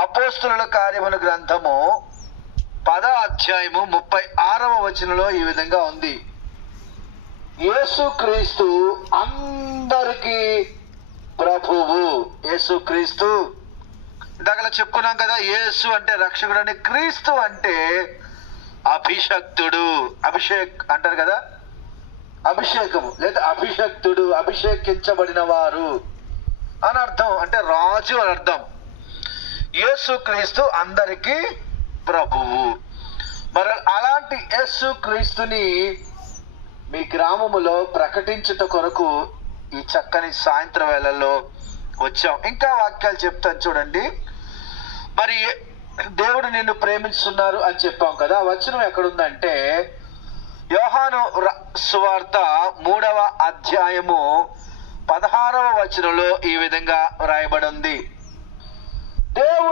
అపోస్తుల కార్యముల గ్రంథము పద అధ్యాయము ముప్పై ఆరవ వచనంలో ఈ విధంగా ఉంది. యేసుక్రీస్తు అందరికీ ప్రభువు. యేసుక్రీస్తు ఇందాక చెప్పుకున్నాం కదా యేసు అంటే రక్షకుడు అని క్రీస్తు అంటే అభిషక్తుడు. అభిషేక్ అంటారు కదా? అభిషేకము లేదా అభిషక్తుడు అభిషేకించబడిన వారు. అని అర్థం అంటే రాజు అని అర్థం. యేసుక్రీస్తు అందరికీ ప్రభువు. మరి అలాంటి యేసుక్రీస్తుని మీ గ్రామములో ప్రకటించుట కొరకు ఈ చక్కని సాయంత్రం వేళల్లో వచ్చాం. ఇంకా వాక్యాలు చెప్తాను చూడండి. మరి దేవుడు నిన్ను ప్రేమిస్తున్నారు అని చెప్పాం కదా. వచనం ఎక్కడుందంటే యోహాను సువార్త మూడవ అధ్యాయము పదహారవ వచనంలో ఈ విధంగా వ్రాయబడి ఉంది దేవుడు